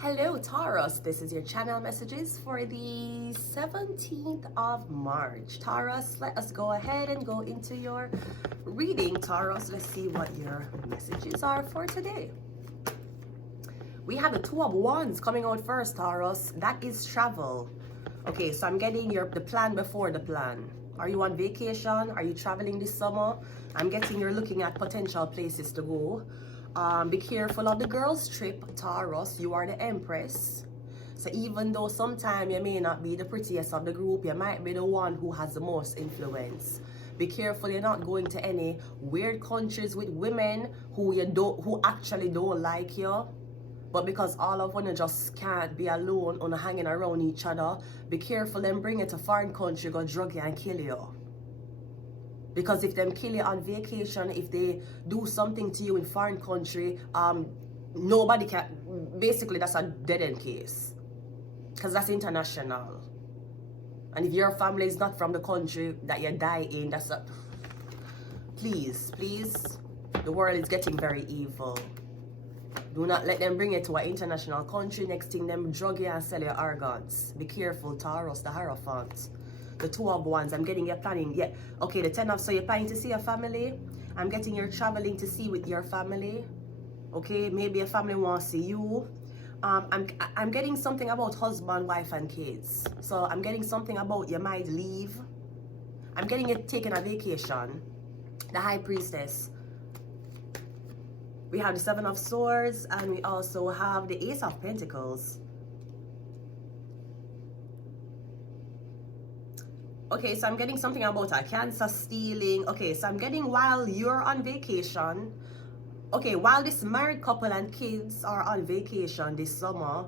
Hello Taurus, this is your channel messages for the 17th of March. Taurus, let us go ahead and go into your reading. Taurus, let's see what your messages are for today. We have the Two of Wands coming out first, Taurus. That is travel. Okay, so I'm getting the plan before the plan. Are you on vacation? Are you traveling this summer? I'm getting you're looking at potential places to go. Be careful of the girls' trip, Taurus. You are the Empress. So even though sometimes you may not be the prettiest of the group, you might be the one who has the most influence. Be careful you're not going to any weird countries with women who actually don't like you. But because all of you just can't be alone on hanging around each other, be careful them bring you to foreign country, go drug you and kill you. Because if them kill you on vacation, if they do something to you in foreign country, nobody can, basically that's a dead-end case. Because that's international. And if your family is not from the country that you die in, that's a, please, the world is getting very evil. Do not let them bring you to an international country. Next thing, them drug you and sell your organs. Be careful, Taurus, the Hierophant. The Two of Wands, I'm getting you're planning. Yeah, okay, the Ten of, so you're planning to see your family. I'm getting you're traveling to see with your family. Okay, maybe your family wants to see you. I'm getting something about husband, wife, and kids. So I'm getting something about you might leave. I'm getting it taking a vacation. The High Priestess. We have the Seven of Swords, and we also have the Ace of Pentacles. Okay, so I'm getting something about a Cancer stealing. Okay, so I'm getting while you're on vacation. Okay, while this married couple and kids are on vacation this summer,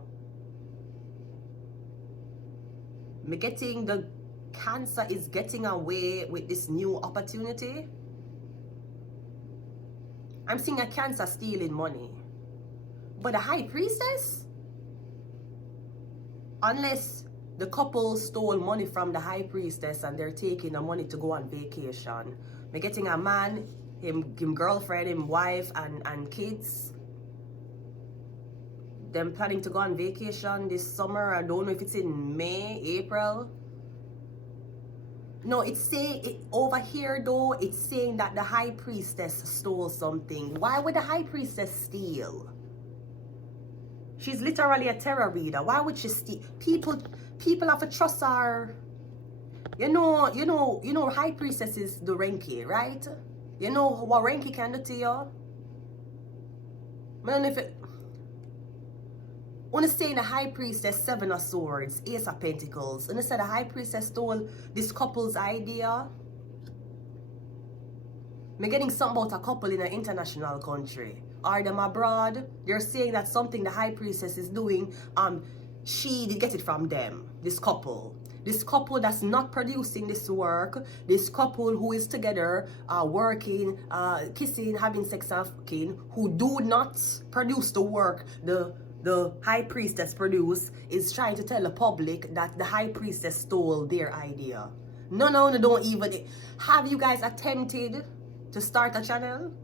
me getting the Cancer is getting away with this new opportunity. I'm seeing a Cancer stealing money. But the High Priestess, unless the couple stole money from the High Priestess and they're taking the money to go on vacation. They're getting a man, him girlfriend, him wife, and kids. Them planning to go on vacation this summer. I don't know if it's in May, April. No, it's saying, over here though, it's saying that the High Priestess stole something. Why would the High Priestess steal? She's literally a tarot reader. Why would she steal? People have to trust her. You know, High Priestess is the Renki, right? You know what Renki can do to you? I don't know if it. When I say the High Priestess, Seven of Swords, Ace of Pentacles, and I said the High Priestess stole this couple's idea. I'm getting something about a couple in an international country. Are them abroad? They're saying that something the High Priestess is doing, she did get it from them, this couple that's not producing this work, this couple who is together, working, kissing, having sex, and fucking, who do not produce the work the High Priestess produce, is trying to tell the public that the High Priestess stole their idea. No, don't even. Have you guys attempted to start a channel?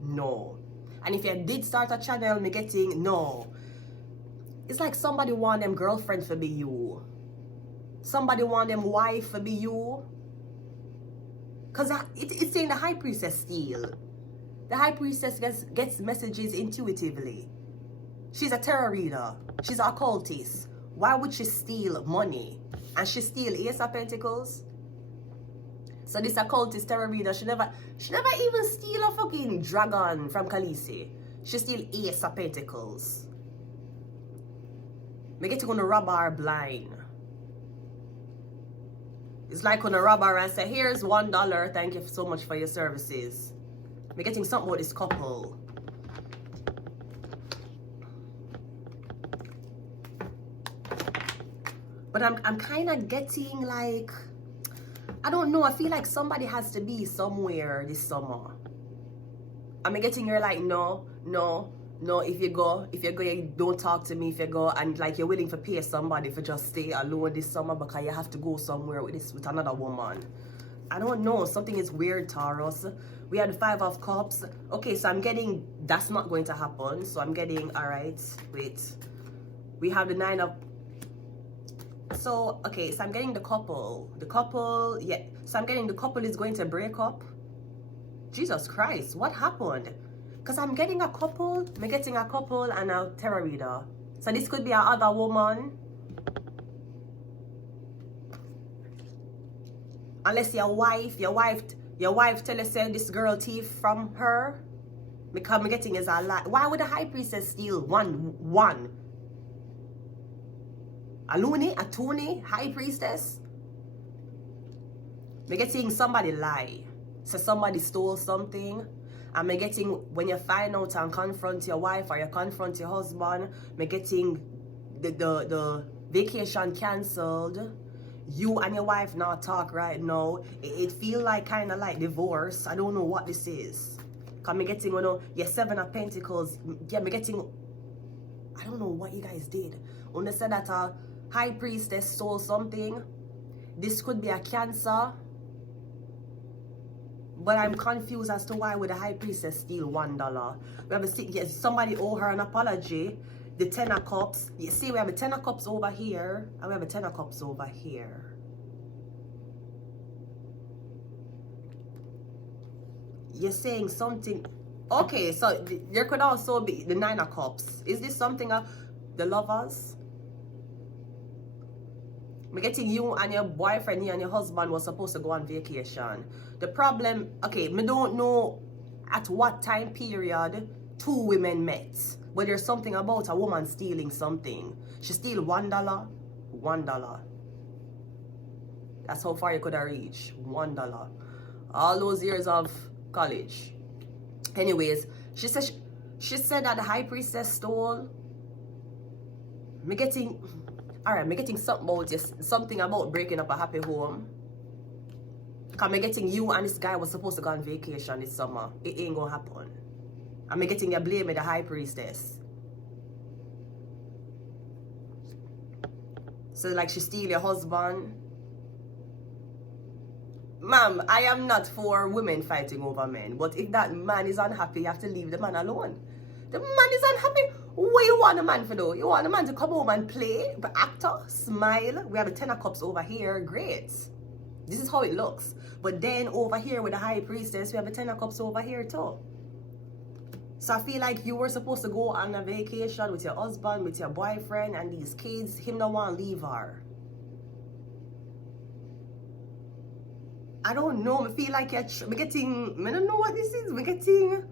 No. And if you did start a channel, me getting no. It's like somebody want them girlfriend to be you. Somebody want them wife to be you. Because it's saying the High Priestess steal. The High Priestess gets messages intuitively. She's a tarot reader. She's an occultist. Why would she steal money? And she steal Ace of Pentacles? So this occultist tarot reader, she never even steal a fucking dragon from Khaleesi. She steal Ace of Pentacles. Me get to gonna rob her blind. It's like gonna rob her and say, here's $1, thank you so much for your services. Me getting something about this couple. But I'm kind of getting like, I don't know, I feel like somebody has to be somewhere this summer. I'm getting here like, no, if you go, you don't talk to me if you go, and like you're willing to pay somebody for just stay alone this summer because you have to go somewhere with another woman. I don't know, something is weird, Taurus. We had the Five of Cups. Okay, so I'm getting, that's not going to happen. So I'm getting, all right, wait. We have the 9 of... So, okay, so I'm getting the couple. The couple, yeah. So I'm getting the couple is going to break up. Jesus Christ, what happened? Because I'm getting a couple. I'm getting a couple and a tarot reader. So this could be another woman. Unless your wife tell us say this girl thief from her. Because I'm getting is a lot. Why would the High Priestess steal one? A loony, a toony, High Priestess? I'm getting somebody lie. So somebody stole something. I'm getting when you find out and confront your wife or you confront your husband, I'm getting the vacation cancelled. You and your wife not talk right now. It feel like kind of like divorce. I don't know what this is. Cause I'm getting, you know, your 7 of Pentacles. Yeah, I'm getting, I don't know what you guys did. When they said that a High Priestess stole something. This could be a Cancer. But I'm confused as to why would the High Priestess steal $1. We have a, somebody owe her an apology. The 10 of Cups. You see, we have a 10 of Cups over here. And we have a 10 of Cups over here. You're saying something. Okay, so there could also be the 9 of Cups. Is this something of the Lovers? I'm getting you and your boyfriend, you and your husband was supposed to go on vacation. The problem, okay, I don't know at what time period 2 women met. But there's something about a woman stealing something. She steal $1. $1. That's how far you could have reached. $1. All those years of college. Anyways, she said that the High Priestess stole. I'm getting something about breaking up a happy home. Cause I'm getting you and this guy was supposed to go on vacation this summer. It ain't gonna happen. I'm getting you blame the High Priestess. So like she steal your husband. Ma'am, I am not for women fighting over men. But if that man is unhappy, you have to leave the man alone. The man is unhappy. What you want a man for though? You want a man to come home and play, be actor, smile. We have a 10 of Cups over here. Great. This is how it looks. But then over here with the High Priestess, we have a 10 of Cups over here too. So I feel like you were supposed to go on a vacation with your husband, with your boyfriend, and these kids. Him don't want to leave her. I don't know. I feel like I don't know what this is. We're getting...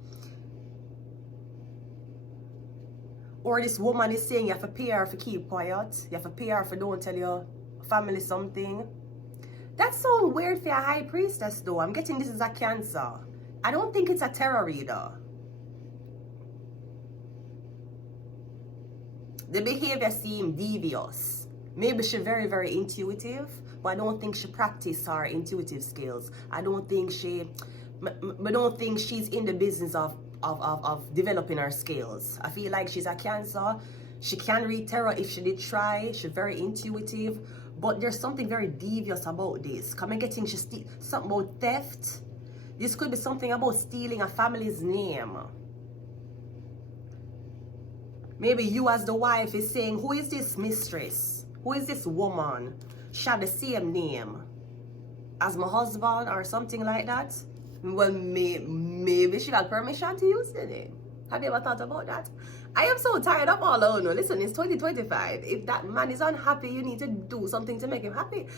Or this woman is saying you have to pay her for keep quiet. You have to pay her for don't tell your family something. That sounds weird for a High Priestess though. I'm getting this is a Cancer. I don't think it's a tarot reader. The behavior seems devious. Maybe she's very, very intuitive, but I don't think she practiced her intuitive skills. I don't think she's in the business of developing her skills. I feel like she's a Cancer. She can read tarot if she did try. She's very intuitive, but there's something very devious about this. I'm getting something about theft. This could be something about stealing a family's name. Maybe you as the wife is saying, who is this mistress? Who is this woman? She have the same name as my husband or something like that. Well, maybe she had permission to use the name. Have you ever thought about that? I am so tired of all of it. Listen, it's 2025. If that man is unhappy, you need to do something to make him happy.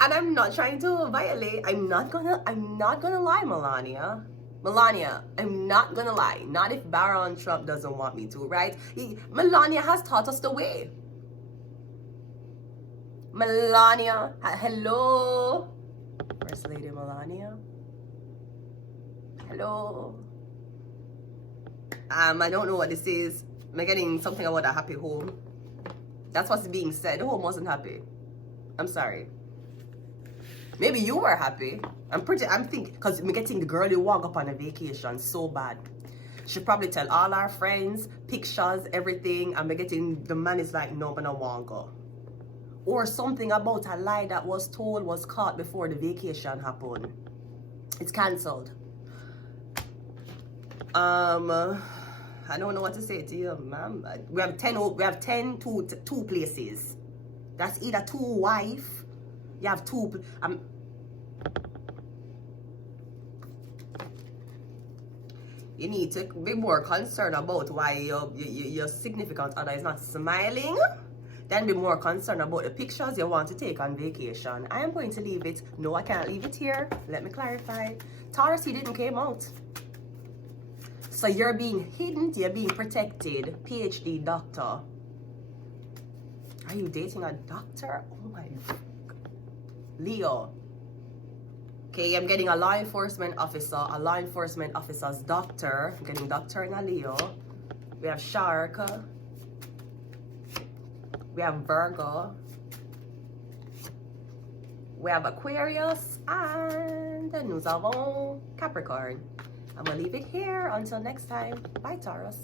And I'm not trying to violate. I'm not gonna lie, Melania. Melania, I'm not gonna lie. Not if Baron Trump doesn't want me to, right? Melania has taught us the way. Melania, hello? First Lady Melania. Hello. I don't know what this is. I'm getting something about a happy home. That's what's being said. The home wasn't happy. I'm sorry. Maybe you were happy. I'm thinking, because I'm getting the girl who walk up on a vacation so bad. She probably tell all our friends, pictures, everything. And we're getting, the man is like, no, but I won't go. Or something about a lie that was told was caught before the vacation happened. It's cancelled. I I don't know what to say to you, ma'am. We have 10 two places. That's either two wife. You have two. You need to be more concerned about why your significant other is not smiling. Then be more concerned about the pictures you want to take on vacation. I am going to leave it. No, I can't leave it here. Let me clarify. Taurus, he didn't came out. So you're being hidden, you're being protected. PhD doctor. Are you dating a doctor? Oh my God. Leo. Okay, I'm getting a law enforcement officer, a law enforcement officer's doctor. I'm getting doctor in a Leo. We have Shark. We have Virgo. We have Aquarius. And nous avons Capricorn. I'm going to leave it here. Until next time. Bye, Taurus.